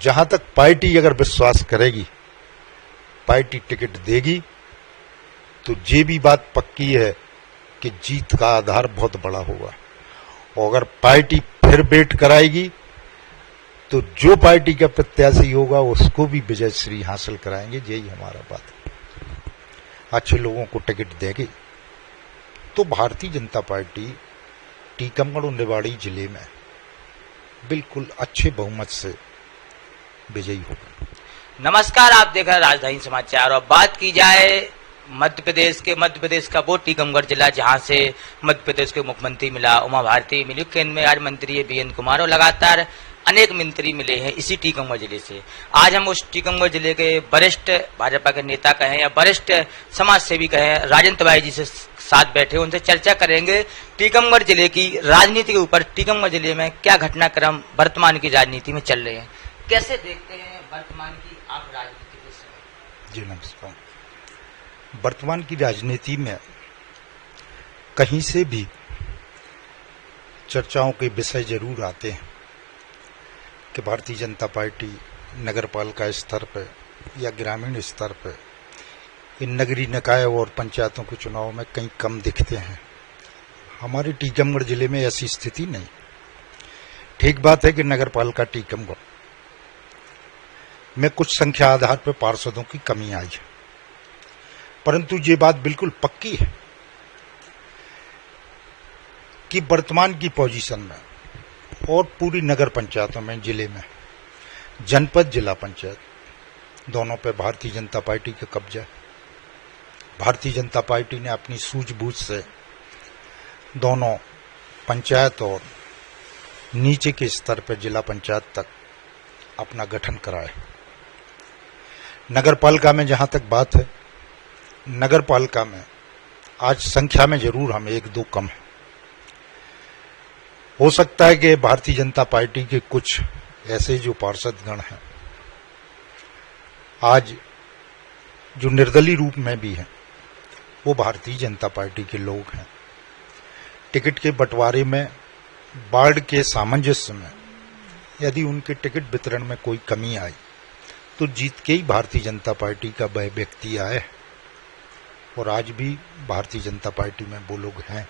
जहां तक पार्टी अगर विश्वास करेगी, पार्टी टिकट देगी, तो ये भी बात पक्की है कि जीत का आधार बहुत बड़ा होगा। और अगर पार्टी फिर वेट कराएगी तो जो पार्टी का प्रत्याशी होगा उसको भी विजय श्री हासिल कराएंगे। यही हमारा बात है। अच्छे लोगों को टिकट देंगे तो भारतीय जनता पार्टी टीकमगढ़ और निवाड़ी जिले में बिल्कुल अच्छे बहुमत से विजयी होगा। नमस्कार, आप देख रहे हैं राजधानी समाचार। और बात की जाए मध्य प्रदेश का वो टीकमगढ़ जिला जहां से मध्य प्रदेश के मुख्यमंत्री मिला, उमा भारती मिली, केंद्र में आज मंत्री है बीएन कुमार, और लगातार अनेक मंत्री मिले हैं इसी टीकमगढ़ जिले से। आज हम उस टीकमगढ़ जिले के वरिष्ठ भाजपा के नेता कहें या वरिष्ठ समाज सेवी कहें, राजेंद्र भाई जी से साथ बैठे, उनसे चर्चा करेंगे टीकमगढ़ जिले की राजनीति के ऊपर। टीकमगढ़ जिले में क्या घटनाक्रम वर्तमान की राजनीति में चल रहे हैं, कैसे देखते हैं वर्तमान की आप राजनीति के समय? जी नमस्कार। वर्तमान की राजनीति में कहीं से भी चर्चाओं के विषय जरूर आते हैं कि भारतीय जनता पार्टी नगरपालिका स्तर पर या ग्रामीण स्तर पर इन नगरीय निकाय और पंचायतों के चुनाव में कहीं कम दिखते हैं। हमारे टीकमगढ़ जिले में ऐसी स्थिति नहीं। ठीक बात है कि नगरपालिका टीकमगढ़ में कुछ संख्या आधार पर पार्षदों की कमी आई है, परंतु ये बात बिल्कुल पक्की है कि वर्तमान की पोजीशन में और पूरी नगर पंचायतों में, जिले में, जनपद जिला पंचायत दोनों पे भारतीय जनता पार्टी का कब्जा है। भारतीय जनता पार्टी ने अपनी सूझबूझ से दोनों पंचायत और नीचे के स्तर पर जिला पंचायत तक अपना गठन कराया। नगरपालिका में जहां तक बात है, नगरपालिका में आज संख्या में जरूर हम एक दो कम है। हो सकता है कि भारतीय जनता पार्टी के कुछ ऐसे जो पार्षदगण हैं आज जो निर्दलीय रूप में भी हैं, वो भारतीय जनता पार्टी के लोग हैं। टिकट के बंटवारे में, वार्ड के सामंजस्य में यदि उनके टिकट वितरण में कोई कमी आई तो जीत के ही भारतीय जनता पार्टी का वह व्यक्ति आए, और आज भी भारतीय जनता पार्टी में वो लोग हैं।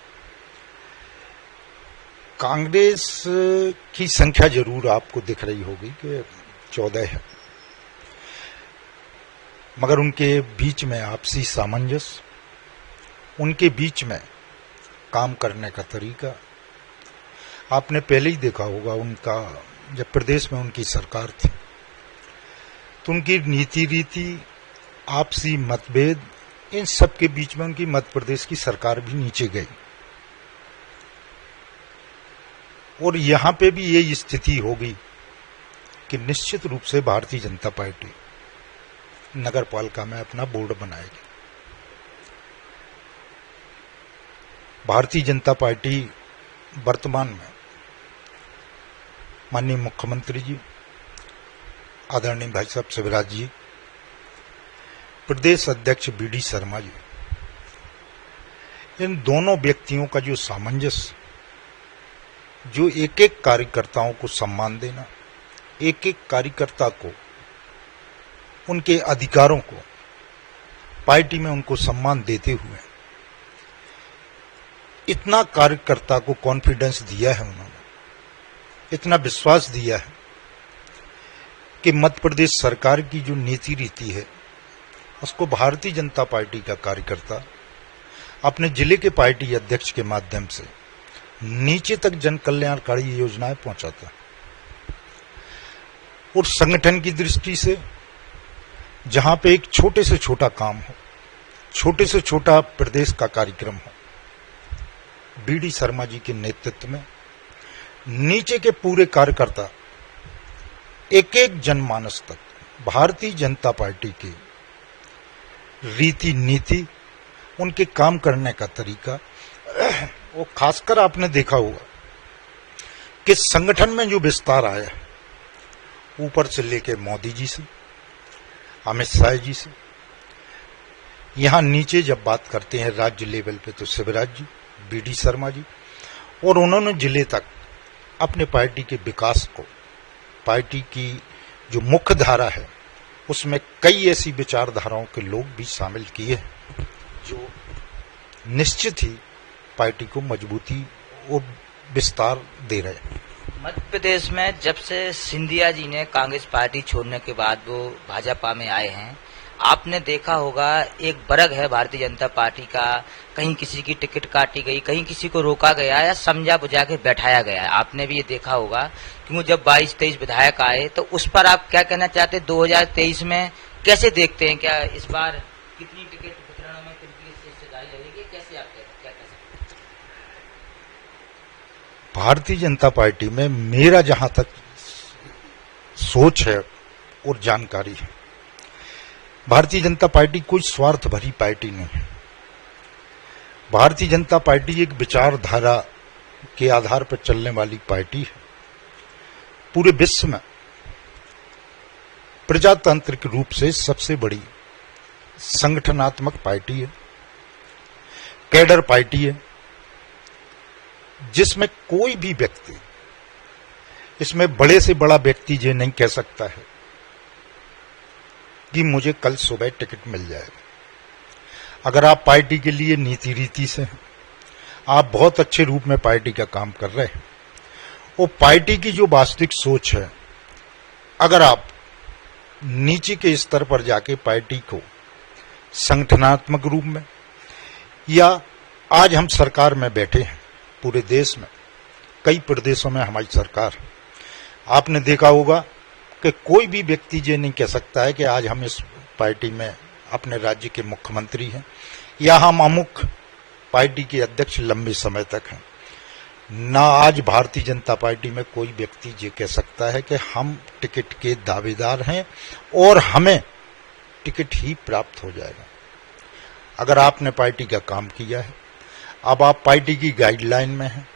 कांग्रेस की संख्या जरूर आपको दिख रही होगी कि 14 है, मगर उनके बीच में आपसी सामंजस्य, उनके बीच में काम करने का तरीका आपने पहले ही देखा होगा। उनका जब प्रदेश में उनकी सरकार थी तो उनकी नीति रीति, आपसी मतभेद, इन सब के बीच में उनकी मध्य प्रदेश की सरकार भी नीचे गई। और यहां पे भी यही स्थिति होगी कि निश्चित रूप से भारतीय जनता पार्टी नगरपालिका में अपना बोर्ड बनाएगी। भारतीय जनता पार्टी वर्तमान में माननीय मुख्यमंत्री जी आदरणीय भाई साहब शिवराज जी, प्रदेश अध्यक्ष बीडी शर्मा जी, इन दोनों व्यक्तियों का जो सामंजस्य, जो एक एक कार्यकर्ताओं को सम्मान देना, एक एक कार्यकर्ता को उनके अधिकारों को पार्टी में उनको सम्मान देते हुए इतना कार्यकर्ता को कॉन्फिडेंस दिया है, उन्होंने इतना विश्वास दिया है कि मध्य प्रदेश सरकार की जो नीति रीति है उसको भारतीय जनता पार्टी का कार्यकर्ता अपने जिले के पार्टी अध्यक्ष के माध्यम से नीचे तक जन कल्याणकारी योजनाएं पहुंचाता है। और संगठन की दृष्टि से जहां पे एक छोटे से छोटा काम हो, छोटे से छोटा प्रदेश का कार्यक्रम हो, बीडी शर्मा जी के नेतृत्व में नीचे के पूरे कार्यकर्ता एक एक जनमानस तक भारतीय जनता पार्टी की रीति नीति, उनके काम करने का तरीका, वो खासकर आपने देखा होगा कि संगठन में जो विस्तार आया है, ऊपर से लेके मोदी जी से, अमित शाह जी से, यहां नीचे जब बात करते हैं राज्य लेवल पे तो शिवराज जी, बीडी शर्मा जी, और उन्होंने जिले तक अपने पार्टी के विकास को, पार्टी की जो मुख्य धारा है उसमें कई ऐसी विचारधाराओं के लोग भी शामिल किए हैं जो निश्चित ही पार्टी को मजबूती और विस्तार दे रहे हैं। मध्य प्रदेश में जब से सिंधिया जी ने कांग्रेस पार्टी छोड़ने के बाद वो भाजपा में आए हैं, आपने देखा होगा एक वर्ग है भारतीय जनता पार्टी का, कहीं किसी की टिकट काटी गई, कहीं किसी को रोका गया या समझा बुझा के बैठाया गया है। आपने भी ये देखा होगा क्योंकि जब 22-23 विधायक आए तो उस पर आप क्या कहना चाहते हैं? 2023 में कैसे देखते हैं? क्या इस बार कितनी टिकट वितरण में किनकी हिस्सेदारी रहेगी? कैसे आप क्या कह सकते हैं? भारतीय जनता पार्टी में मेरा जहां तक सोच है और जानकारी है, भारतीय जनता पार्टी कोई स्वार्थ भरी पार्टी नहीं है। भारतीय जनता पार्टी एक विचारधारा के आधार पर चलने वाली पार्टी है। पूरे विश्व में प्रजातांत्रिक रूप से सबसे बड़ी संगठनात्मक पार्टी है, कैडर पार्टी है, जिसमें कोई भी व्यक्ति, इसमें बड़े से बड़ा व्यक्ति ये नहीं कह सकता है कि मुझे कल सुबह टिकट मिल जाएगा। अगर आप पार्टी के लिए नीति रीति से हैं, आप बहुत अच्छे रूप में पार्टी का काम कर रहे हैं और पार्टी की जो वास्तविक सोच है, अगर आप नीचे के स्तर पर जाके पार्टी को संगठनात्मक रूप में, या आज हम सरकार में बैठे हैं, पूरे देश में कई प्रदेशों में हमारी सरकार, आपने देखा होगा कि कोई भी व्यक्ति ये नहीं कह सकता है कि आज हम इस पार्टी में अपने राज्य के मुख्यमंत्री हैं या हम अमुक पार्टी के अध्यक्ष लंबे समय तक हैं। ना आज भारतीय जनता पार्टी में कोई व्यक्ति ये कह सकता है कि हम टिकट के दावेदार हैं और हमें टिकट ही प्राप्त हो जाएगा। अगर आपने पार्टी का काम किया है, अब आप पार्टी की गाइडलाइन में हैं,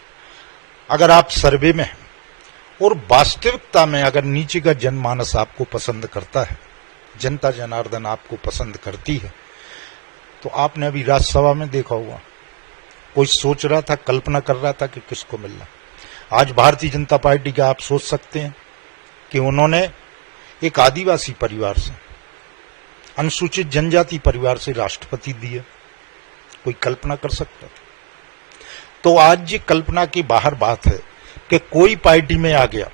अगर आप सर्वे में हैं और वास्तविकता में अगर नीचे का जनमानस आपको पसंद करता है, जनता जनार्दन आपको पसंद करती है, तो आपने अभी राज्यसभा में देखा होगा, कोई सोच रहा था, कल्पना कर रहा था कि किसको मिलना। आज भारतीय जनता पार्टी का आप सोच सकते हैं कि उन्होंने एक आदिवासी परिवार से, अनुसूचित जनजाति परिवार से राष्ट्रपति दिए। कोई कल्पना कर सकता? तो आज ये कल्पना की बाहर बात है कि कोई पार्टी में आ गया,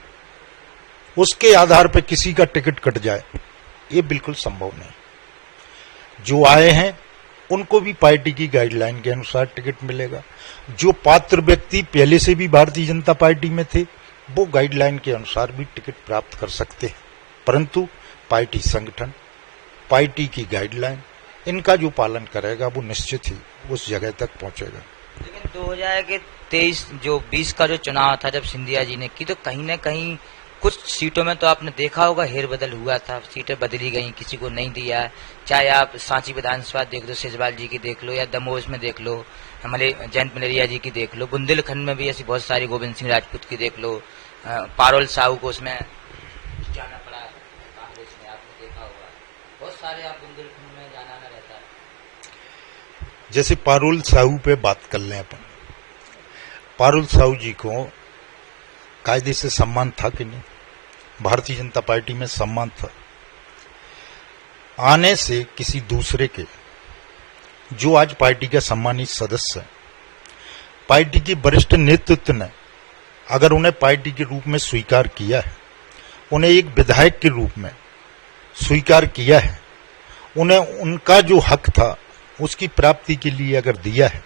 उसके आधार पर किसी का टिकट कट जाए, ये बिल्कुल संभव नहीं। जो आए हैं उनको भी पार्टी की गाइडलाइन के अनुसार टिकट मिलेगा। जो पात्र व्यक्ति पहले से भी भारतीय जनता पार्टी में थे, वो गाइडलाइन के अनुसार भी टिकट प्राप्त कर सकते हैं, परंतु पार्टी संगठन, पार्टी की गाइडलाइन, इनका जो पालन करेगा वो निश्चित ही उस जगह तक पहुंचेगा। लेकिन 2023 जो 20 का जो चुनाव था, जब सिंधिया जी ने की, तो कहीं न कहीं कुछ सीटों में तो आपने देखा होगा हेर बदल हुआ था, सीटें बदली गई, किसी को नहीं दिया। चाहे आप सांची विधानसभा देख लो, सेजवाल जी की देख लो, या दमोह में देख लो, हमारे जयंत मलेरिया जी की देख लो, बुंदेलखंड में भी ऐसी बहुत सारी, गोविंद सिंह राजपूत की देख लो, पारोल साहू को उसमें जाना पड़ा कांग्रेस में, आपने देखा होगा। बहुत सारे आप बुंदेलखंड में जाना आना रहता है। जैसे पारुल साहू पे बात कर लें अपन, पारुल साहू जी को कायदे से सम्मान था कि नहीं? भारतीय जनता पार्टी में सम्मान था। आने से किसी दूसरे के, जो आज पार्टी के सम्मानित सदस्य हैं, पार्टी की वरिष्ठ नेतृत्व ने अगर उन्हें पार्टी के रूप में स्वीकार किया है, उन्हें एक विधायक के रूप में स्वीकार किया है, उन्हें उनका जो हक था उसकी प्राप्ति के लिए अगर दिया है,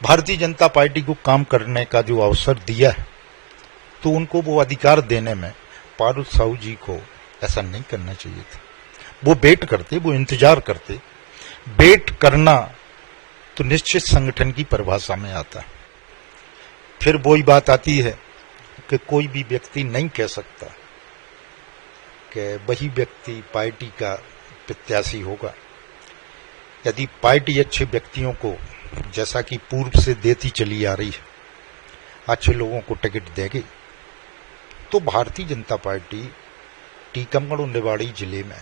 भारतीय जनता पार्टी को काम करने का जो अवसर दिया है, तो उनको वो अधिकार देने में पारुल साहू जी को ऐसा नहीं करना चाहिए था। वो वेट करते, वो इंतजार करते। वेट करना तो निश्चित संगठन की परिभाषा में आता है। फिर वही बात आती है कि कोई भी व्यक्ति नहीं कह सकता कि वही व्यक्ति पार्टी का प्रत्याशी होगा। यदि पार्टी अच्छे व्यक्तियों को, जैसा कि पूर्व से देती चली आ रही है, अच्छे लोगों को टिकट देगी, तो भारतीय जनता पार्टी टीकमगढ़ और निवाड़ी जिले में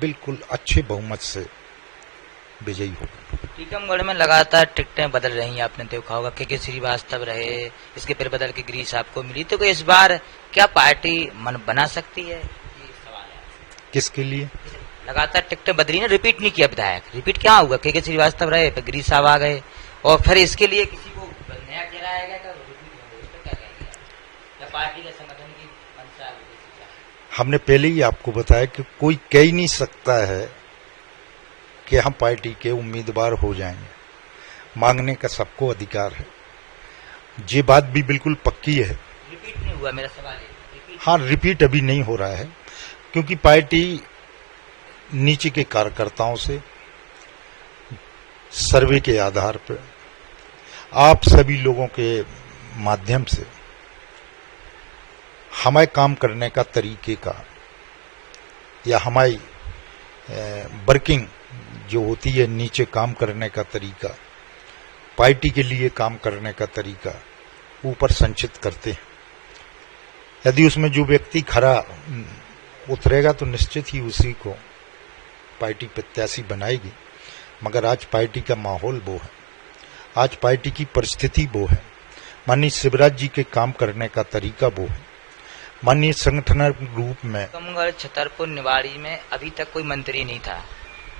बिल्कुल अच्छे बहुमत से विजयी होगा। टीकमगढ़ में लगातार टिकटें बदल रही हैं, आपने देखा होगा के श्रीवास्तव रहे, इसके फिर बदल के गिरीश आपको मिली, तो इस बार क्या पार्टी मन बना सकती है, ये सवाल है। किसके लिए? लगातार टिकटें बदली ना, रिपीट नहीं किया विधायक, रिपीट क्या होगा, के श्रीवास्तव रहे, फिर गिरीश साहब आ गए, और फिर इसके लिए किसी को नया चेहरा आएगा क्या, रिपीट होंगे, इस पर क्या कहेंगे आप? या पार्टी का संगठन की मंशा है? हमने पहले ही आपको बताया कि कोई कह ही नहीं सकता है कि हम पार्टी के उम्मीदवार हो जाएंगे, मांगने का सबको अधिकार है। ये बात भी बिल्कुल पक्की है। रिपीट नहीं हुआ, मेरा सवाल है। हाँ, रिपीट अभी नहीं हो रहा है, क्योंकि पार्टी नीचे के कार्यकर्ताओं से सर्वे के आधार पर आप सभी लोगों के माध्यम से हमारे काम करने का तरीके का या हमारी वर्किंग जो होती है, नीचे काम करने का तरीका, पार्टी के लिए काम करने का तरीका ऊपर संचित करते हैं। यदि उसमें जो व्यक्ति खरा उतरेगा तो निश्चित ही उसी को पार्टी प्रत्याशी बनाएगी। मगर आज पार्टी का माहौल वो है, आज पार्टी की परिस्थिति वो है, माननीय शिवराज जी के काम करने का तरीका वो है, माननीय संगठन रूप में टीकमगढ़ छतरपुर निवाड़ी में अभी तक कोई मंत्री नहीं था।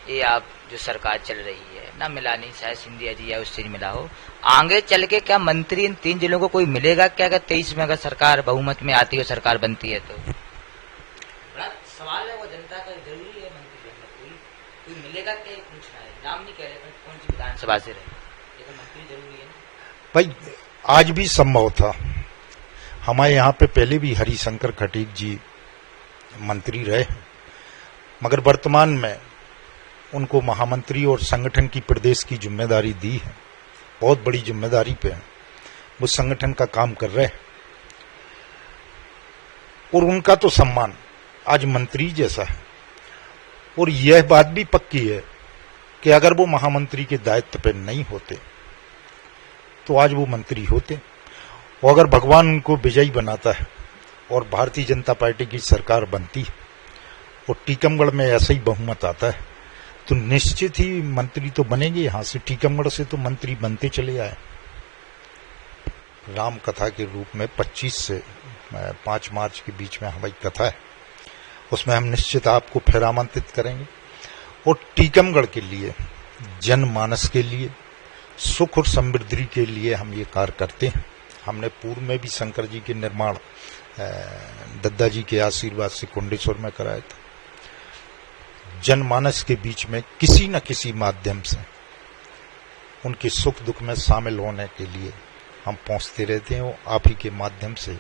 ये आप जो सरकार चल रही है ना, मिला नहीं, शायद सिंधिया जी या उससे नहीं मिला हो, आगे चल के क्या मंत्री इन 3 जिलों को कोई मिलेगा क्या, अगर 23 में अगर सरकार बहुमत में आती है, सरकार बनती है तो? बड़ा सवाल है, वो जनता का जरूरी है, मंत्री कोई मिलेगा क्या, पूछना है। नाम नहीं कह रहे, कौन सी विधानसभा से रहे, लेकिन मंत्री जरूरी है भाई। आज भी संभव था, हमारे यहाँ पे पहले भी हरिशंकर खटीक जी मंत्री रहे, मगर वर्तमान में उनको महामंत्री और संगठन की प्रदेश की जिम्मेदारी दी है, बहुत बड़ी जिम्मेदारी पे है, वो संगठन का काम कर रहे हैं और उनका तो सम्मान आज मंत्री जैसा है। और यह बात भी पक्की है कि अगर वो महामंत्री के दायित्व पे नहीं होते तो आज वो मंत्री होते, और अगर भगवान उनको विजयी बनाता है और भारतीय जनता पार्टी की सरकार बनती है और टीकमगढ़ में ऐसा ही बहुमत आता है तो निश्चित ही मंत्री तो बनेंगे। यहां से टीकमगढ़ से तो मंत्री बनते चले आए। राम कथा के रूप में 25 से 5 मार्च के बीच में हमारी कथा है, उसमें हम निश्चित आपको फिर आमंत्रित करेंगे। और टीकमगढ़ के लिए, जनमानस के लिए, सुख और समृद्धि के लिए हम ये कार्य करते हैं। हमने पूर्व में भी शंकर जी के निर्माण दद्दा जी के आशीर्वाद से कुंडेश्वर में कराया था। जनमानस के बीच में किसी न किसी माध्यम से उनके सुख दुख में शामिल होने के लिए हम पहुंचते रहते हैं, और आप ही के माध्यम से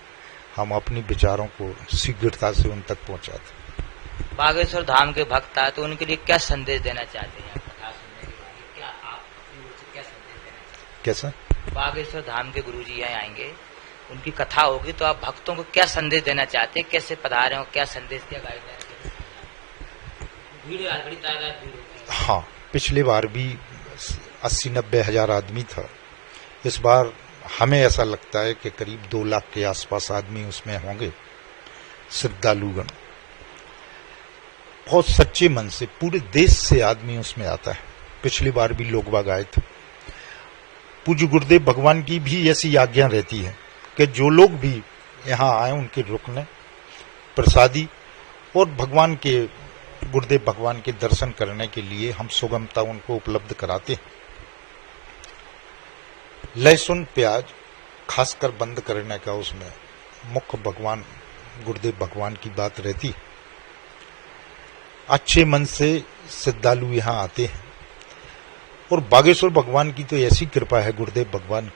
हम अपनी विचारों को शीघ्रता से उन तक पहुंचाते हैं। बागेश्वर धाम के भक्त आए तो उनके लिए क्या संदेश देना चाहते हैं, कथा सुनने के बाद क्या आप अपनी ओर से क्या संदेश देना चाहते हैं? कैसा? बागेश्वर धाम के गुरुजी यहाँ आएंगे, उनकी कथा होगी, तो आप भक्तों को क्या संदेश देना चाहते हैं, कैसे पधारे हो, क्या संदेश, क्या गाइडलाइन? भीड़ बड़ी तादाद भीड़ होती है। हाँ, पिछले बार भी 80-90 हजार आदमी था। इस बार हमें ऐसा लगता है कि करीब 2 लाख के आसपास आदमी उसमें होंगे, श्रद्धालुगण। बहुत सच्चे मन से पूरे देश से आदमी उसमें आता है। पिछली बार भी लोग बाग आए थे। पूज्य गुरुदेव भगवान की भी ऐसी आज्ञा रहती है कि जो लोग भी यहाँ आए उनके रुकने, प्रसादी और भगवान के, गुरुदेव भगवान के दर्शन करने के लिए हम सुगमता उनको उपलब्ध कराते हैं। लहसुन प्याज खासकर बंद करने का उसमें मुख्य भगवान गुरुदेव भगवान की बात रहती है। अच्छे मन से श्रद्धालु यहाँ आते हैं, और बागेश्वर भगवान की तो ऐसी कृपा है गुरुदेव भगवान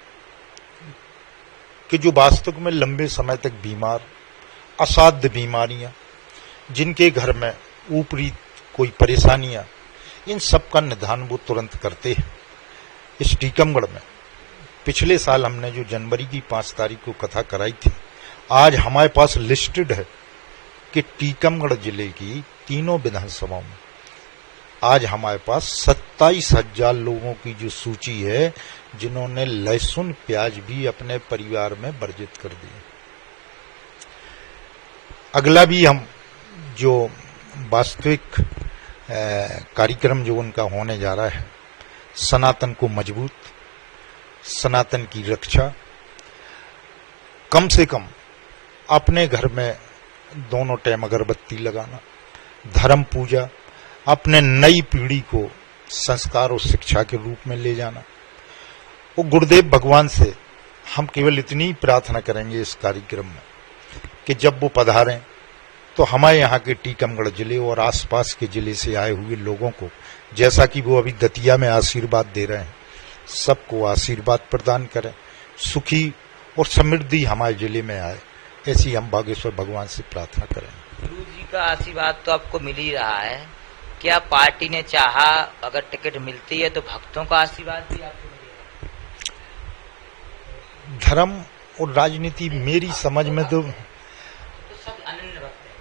कि जो वास्तव में लंबे समय तक बीमार, असाध्य बीमारियां, जिनके घर में ऊपरी कोई परेशानियां, इन सब का निदान वो तुरंत करते हैं। इस टीकमगढ़ में पिछले साल हमने जो जनवरी की 5 तारीख को कथा कराई थी, आज हमारे पास लिस्टेड है कि टीकमगढ़ जिले की तीनों विधानसभाओं में आज हमारे पास 27,000 लोगों की जो सूची है जिन्होंने लहसुन प्याज भी अपने परिवार में वर्जित कर दिए। अगला भी हम जो वास्तविक कार्यक्रम जो उनका होने जा रहा है सनातन को मजबूत, सनातन की रक्षा, कम से कम अपने घर में दोनों टाइम अगरबत्ती लगाना, धर्म पूजा, अपने नई पीढ़ी को संस्कार और शिक्षा के रूप में ले जाना। वो गुरुदेव भगवान से हम केवल इतनी ही प्रार्थना करेंगे इस कार्यक्रम में कि जब वो पधारें तो हमारे यहाँ के टीकमगढ़ जिले और आसपास के जिले से आए हुए लोगों को, जैसा कि वो अभी दतिया में आशीर्वाद दे रहे हैं, सबको आशीर्वाद प्रदान करें, सुखी और समृद्धि हमारे जिले में आए, ऐसी हम बागेश्वर भगवान से प्रार्थना करें। गुरु जी का आशीर्वाद तो आपको मिल ही रहा है, क्या पार्टी ने चाहा अगर टिकट मिलती है तो भक्तों का आशीर्वाद भी आपको मिलेगा? धर्म और राजनीति मेरी समझ में तो सब अनन्य भक्त है,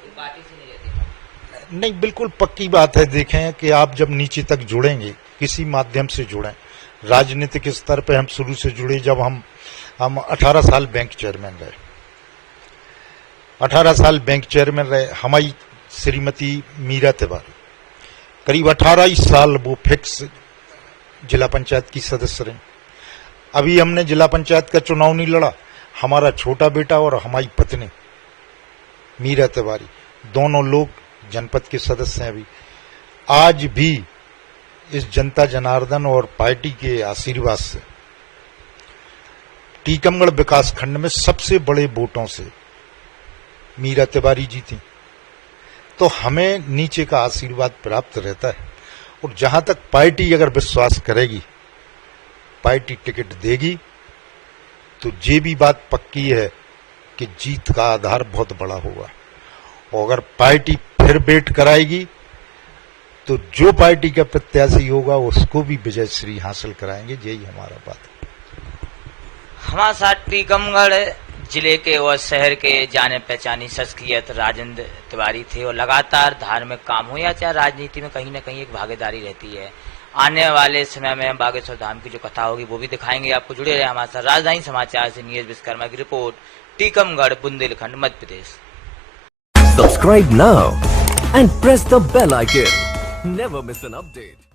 कोई पार्टी से नहीं रहती। नहीं, बिल्कुल पक्की बात है। देखें कि आप जब नीचे तक जुड़ेंगे, किसी माध्यम से जुड़ें, राजनीतिक स्तर पे हम शुरू से जुड़े, जब हम 18 साल बैंक चेयरमैन रहे, 18 साल बैंक चेयरमैन रहे। हमारी श्रीमती मीरा तिवारी करीब 18 साल वो फिक्स जिला पंचायत की सदस्य रही। अभी हमने जिला पंचायत का चुनाव नहीं लड़ा, हमारा छोटा बेटा और हमारी पत्नी मीरा तिवारी दोनों लोग जनपद के सदस्य हैं। अभी आज भी इस जनता जनार्दन और पार्टी के आशीर्वाद से टीकमगढ़ विकास खंड में सबसे बड़े वोटों से मीरा तिवारी जीती। तो हमें नीचे का आशीर्वाद प्राप्त रहता है, और जहां तक पार्टी अगर विश्वास करेगी, पार्टी टिकट देगी, तो ये भी बात पक्की है कि जीत का आधार बहुत बड़ा होगा। और अगर पार्टी फिर वेट कराएगी तो जो पार्टी का प्रत्याशी होगा उसको भी विजय श्री हासिल कराएंगे, यही हमारा बात है। हमारे साथ टीकमगढ़ जिले के और शहर के जाने पहचानी शख्सियत राजेंद्र तिवारी थे, और लगातार धार्मिक काम हो या चाहे राजनीति में कहीं ना कहीं एक भागीदारी रहती है। आने वाले समय में बागेश्वर धाम की जो कथा होगी वो भी दिखाएंगे आपको। जुड़े रहे हमारे साथ। राजधानी समाचार से नीरज विश्वकर्मा की report, Tikamgarh, Bundelkhand, Madhya Pradesh. Subscribe now and press the bell icon. Never miss an update.